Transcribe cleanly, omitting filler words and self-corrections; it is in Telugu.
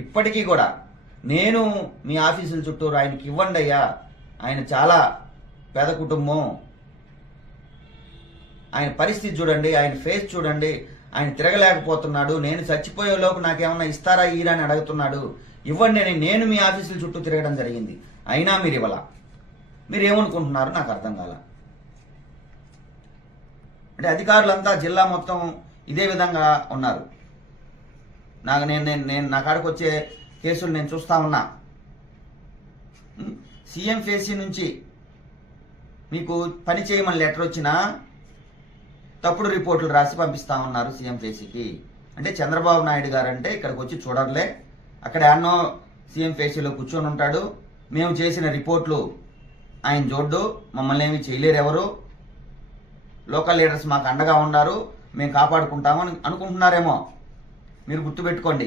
ఇప్పటికీ కూడా నేను మీ ఆఫీసుల చుట్టూరు ఆయనకి ఇవ్వండి అయ్యా, ఆయన చాలా పేద కుటుంబం, ఆయన పరిస్థితి చూడండి, ఆయన ఫేస్ చూడండి, ఆయన తిరగలేకపోతున్నాడు, నేను చచ్చిపోయేలోపు నాకేమన్నా ఇస్తారా ఈరా అని అడుగుతున్నాడు, ఇవ్వండి అని నేను మీ ఆఫీసుల చుట్టూ తిరగడం జరిగింది. అయినా మీరు ఇవ్వాల. మీరు ఏమనుకుంటున్నారు నాకు అర్థం కాల. అంటే అధికారులంతా జిల్లా మొత్తం ఇదే విధంగా ఉన్నారు. నా కాడికి వచ్చే కేసులు నేను చూస్తా ఉన్నా. సీఎం ఫేసీ నుంచి మీకు పని చేయమని లెటర్ వచ్చినా తప్పుడు రిపోర్టులు రాసి పంపిస్తా ఉన్నారు సీఎం ఫేసీకి. అంటే చంద్రబాబు నాయుడు గారు అంటే ఇక్కడికి వచ్చి చూడర్లే, అక్కడ ఎన్నో సీఎం ఫేసీలో కూర్చొని ఉంటాడు, మేము చేసిన రిపోర్ట్లు ఆయన చూడ్డు, మమ్మల్ని ఏమి చేయలేరు ఎవరు, లోకల్ లీడర్స్ మాకు అండగా ఉన్నారు, మేము కాపాడుకుంటామని అనుకుంటున్నారేమో. మీరు గుర్తుపెట్టుకోండి.